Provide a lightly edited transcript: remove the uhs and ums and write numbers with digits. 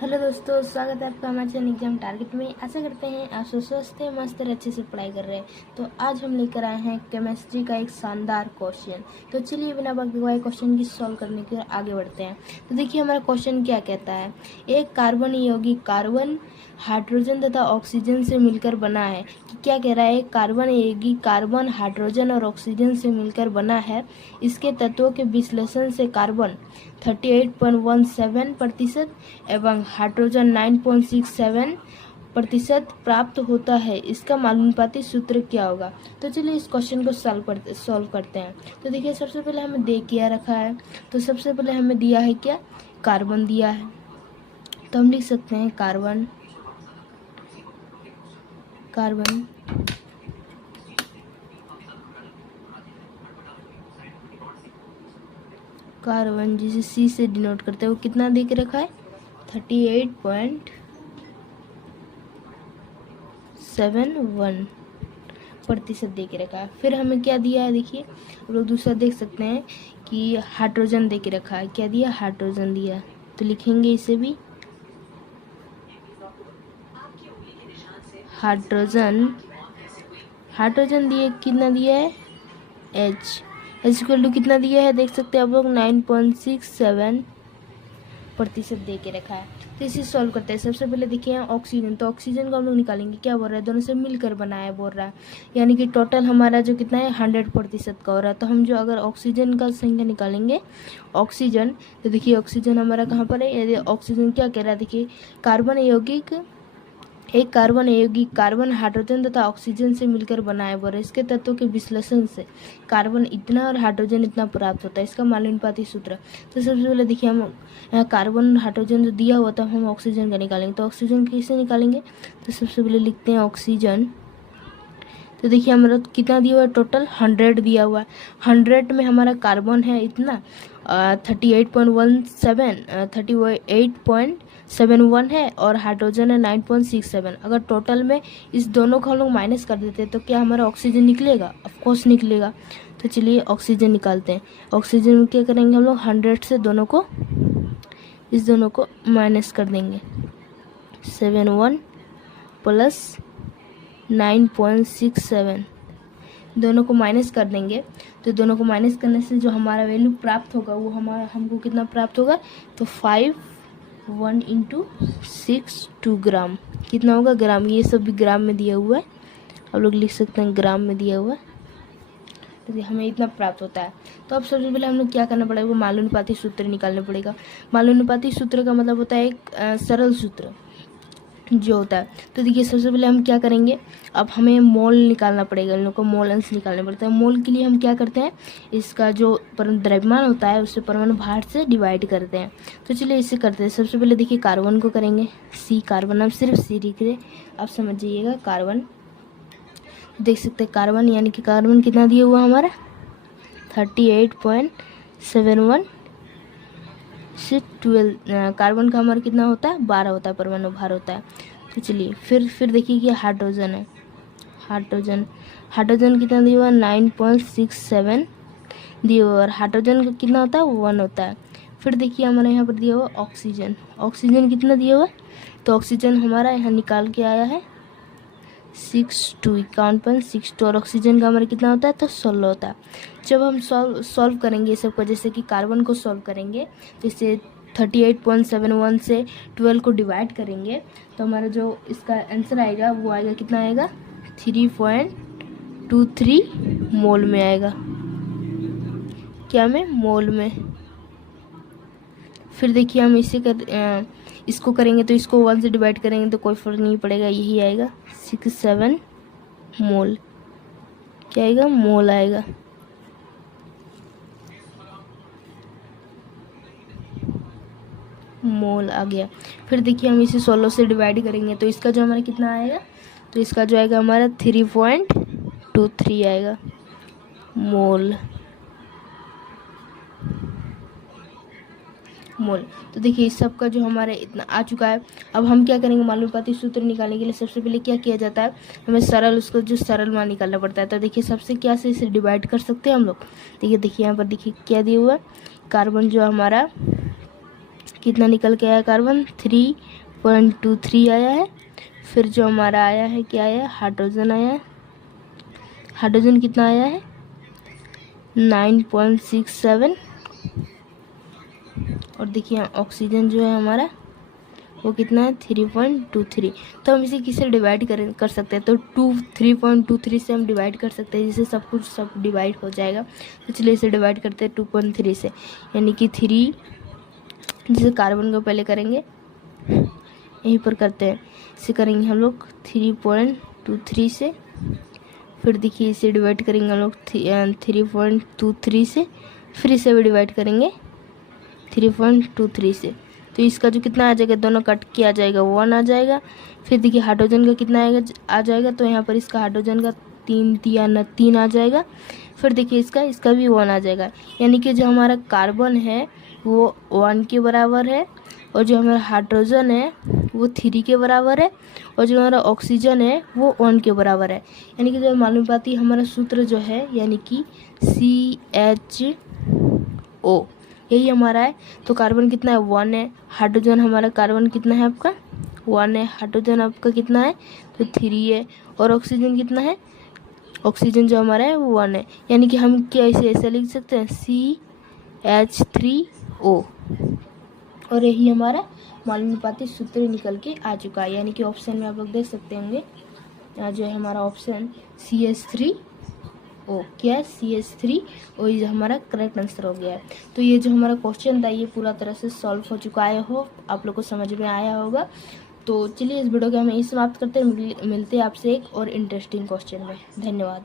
Hello दोस्तों, स्वागत है आपका हमारे चैनल एग्जाम टारगेट में। आशा करते हैं आप सब स्वस्थ हैं, मस्त और अच्छे से पढ़ाई कर रहे हैं। तो आज हम लेकर आए हैं केमिस्ट्री का एक शानदार क्वेश्चन। तो चलिए बिना वक्त गवाए क्वेश्चन की सॉल्व करने के लिए आगे बढ़ते हैं। तो देखिए हमारा क्वेश्चन क्या कहता है। एक कार्बन यौगिक कार्बन, हाइड्रोजन तथा ऑक्सीजन से मिलकर बना है। कि क्या कह रहा है, कार्बन यौगिक कार्बन, हाइड्रोजन और ऑक्सीजन से मिलकर बना है। इसके तत्वों के विश्लेषण से कार्बन 38.17% एवं हाइड्रोजन 9.67% प्राप्त होता है। इसका मालूमाती सूत्र क्या होगा। तो चलिए इस क्वेश्चन को सॉल्व करते हैं। तो देखिए सबसे पहले हमें दे क्या रखा है। तो सबसे पहले हमें दिया है क्या, कार्बन दिया है। तो हम लिख सकते हैं कार्बन कार्बन कार्बन जिसे सी से डिनोट करते हैं वो कितना दे के रखा है, 38.71% दे के रखा है। फिर हमें क्या दिया है, देखिए हम लोग दूसरा देख सकते हैं कि हाइड्रोजन दे के रखा है। क्या दिया, हाइड्रोजन दिया। तो लिखेंगे इसे भी हाइड्रोजन दिए, कितना दिया है, H इक्वल टू कितना दिया है, देख सकते हैं आप लोग 9.67% दे के रखा है। तो इसे सॉल्व करते हैं। सबसे पहले देखिए ऑक्सीजन, तो ऑक्सीजन को हम लोग निकालेंगे। क्या बोल रहा है, दोनों से मिलकर बनाया बोल रहा है, यानी कि टोटल हमारा जो कितना है 100% का हो रहा है। तो हम जो अगर ऑक्सीजन का संख्या निकालेंगे ऑक्सीजन, तो देखिए ऑक्सीजन हमारा कहाँ पर है। यदि ऑक्सीजन क्या कह रहा है, देखिए कार्बन यौगिक एक कार्बन यौगिक कार्बन, हाइड्रोजन तथा ऑक्सीजन से मिलकर बनाया बोल रहा है। इसके तत्वों के विश्लेषण से कार्बन इतना और हाइड्रोजन इतना प्राप्त होता है। इसका मालूमाती सूत्र। तो सबसे पहले देखिए हम कार्बन हाइड्रोजन जो दिया हुआ था हम ऑक्सीजन का निकालेंगे। तो ऑक्सीजन कैसे निकालेंगे, तो सबसे पहले लिखते हैं ऑक्सीजन। तो देखिए हमारा कितना दिया हुआ है, टोटल 100 दिया हुआ है। 100 में हमारा कार्बन है इतना 38.71 है और हाइड्रोजन है 9.67। अगर टोटल में इस दोनों को हम लोग माइनस कर देते हैं तो क्या हमारा ऑक्सीजन निकलेगा, ऑफकोर्स निकलेगा। तो चलिए ऑक्सीजन निकालते हैं। ऑक्सीजन में क्या करेंगे हम लोग, 100 से इस दोनों को माइनस कर देंगे। 71 प्लस 9.67 दोनों को माइनस कर देंगे। तो दोनों को माइनस करने से जो हमारा वैल्यू प्राप्त होगा वो हमको कितना प्राप्त होगा, तो 1 × 6 ग्राम कितना होगा, ग्राम। ये सब भी ग्राम में दिया हुआ है, आप लोग लिख सकते हैं ग्राम में दिया हुआ है। तो हमें इतना प्राप्त होता है। तो अब सबसे पहले हम लोग क्या करना पड़ेगा, वो मालूमाती सूत्र निकालना पड़ेगा। मालूमाती सूत्र का मतलब होता है एक सरल सूत्र जो होता है। तो देखिए सबसे पहले हम क्या करेंगे, अब हमें मोल निकालना पड़ेगा। इन लोग को मोल अंश निकालना पड़ता है। मोल के लिए हम क्या करते हैं, इसका जो द्रव्यमान होता है उससे परमाणु भार से डिवाइड करते हैं। तो चलिए इसे करते हैं। सबसे पहले देखिए कार्बन को करेंगे सी, कार्बन हम सिर्फ सी लिख रहे, आप समझ जाइएगा। कार्बन देख सकते हैं कार्बन, यानी कि कार्बन कितना दिया हुआ हमारा 38.71 से 12 कार्बन का हमारा कितना होता है, 12 होता है परमाणु भार होता है। तो चलिए फिर देखिए कि हाइड्रोजन है। हाइड्रोजन कितना दिया हुआ, 9.67 दिया हुआ, और हाइड्रोजन का कितना होता है, 1 होता है। फिर देखिए हमारे यहाँ पर दिया हुआ ऑक्सीजन कितना दिया हुआ, तो ऑक्सीजन हमारा यहाँ निकाल के आया है 51.62, और ऑक्सीजन का हमारा कितना होता है, तो 16 होता है। जब हम सॉल्व करेंगे सबको, जैसे कि कार्बन को सॉल्व करेंगे, जैसे 38.71 से 12 को डिवाइड करेंगे तो हमारा जो इसका आंसर आएगा वो आएगा, कितना आएगा, 3.23 मोल में आएगा। क्या में, मोल में। फिर देखिए हम इसको करेंगे तो इसको 1 से डिवाइड करेंगे तो कोई फर्क नहीं पड़ेगा, यही आएगा 67 मोल। क्या आएगा, मोल आएगा। मोल आ गया। फिर देखिए हम इसे 16 से डिवाइड करेंगे तो इसका जो हमारा कितना आएगा, तो इसका जो आएगा हमारा 3.23 आएगा मोल। तो देखिए इस सब का जो हमारे इतना आ चुका है। अब हम क्या करेंगे, मालूमाती सूत्र निकालने के लिए सबसे पहले क्या किया जाता है, हमें उसको जो सरल मान निकालना पड़ता है। तो देखिए सबसे क्या से इसे डिवाइड कर सकते हैं हम लोग। देखिए यहाँ पर देखिए क्या दिया हुआ है, कार्बन जो हमारा कितना निकल के आया कार्बन 3.23 आया है। फिर जो हमारा आया है क्या आया है, हाइड्रोजन आया है। हाइड्रोजन कितना आया है 9.67। और देखिए ऑक्सीजन जो है हमारा वो कितना है 3.23। तो हम इसे किससे डिवाइड कर सकते हैं, तो 3.23 से हम डिवाइड कर सकते हैं, जिससे सब डिवाइड हो जाएगा। तो चलिए इसे डिवाइड करते हैं 2.3 से, यानी कि 3, जिसे कार्बन को पहले करेंगे यहीं पर करते हैं, इसे करेंगे हम लोग 3.23 से। फिर देखिए इसे डिवाइड करेंगे हम लोग 3.23 से, फिर इसे भी डिवाइड करेंगे 3.23 से। तो इसका जो कितना आ जाएगा, दोनों कट किया जाएगा 1 आ जाएगा। फिर देखिए हाइड्रोजन का कितना आ जाएगा, तो यहाँ पर इसका हाइड्रोजन का 3 आ जाएगा। फिर देखिए इसका भी 1 आ जाएगा, यानी कि जो हमारा कार्बन है वो 1 के बराबर है, और जो हमारा हाइड्रोजन है वो 3 के बराबर है, और जो हमारा ऑक्सीजन है वो 1 के बराबर है। यानी कि जो समानुपाती हमारा सूत्र जो है, यानी कि CHO, यही हमारा है। तो कार्बन कितना है 1 है, हाइड्रोजन हमारा कार्बन कितना है आपका 1 है, हाइड्रोजन आपका कितना है तो 3 है, और ऑक्सीजन कितना है, ऑक्सीजन जो हमारा है वो 1 है। यानी कि हम क्या इसे ऐसे लिख सकते हैं CH3O, और यही हमारा समानुपाती सूत्र निकल के आ चुका है। यानी कि ऑप्शन में आप लोग देख सकते होंगे जो है हमारा ऑप्शन CH3O, क्या है CH3O, ये हमारा करेक्ट आंसर हो गया है। तो ये जो हमारा क्वेश्चन था ये पूरा तरह से सॉल्व हो चुका है, आप लोग को समझ में आया होगा। तो चलिए इस वीडियो को हम यही समाप्त करते हैं, मिलते हैं आपसे एक और इंटरेस्टिंग क्वेश्चन में। धन्यवाद।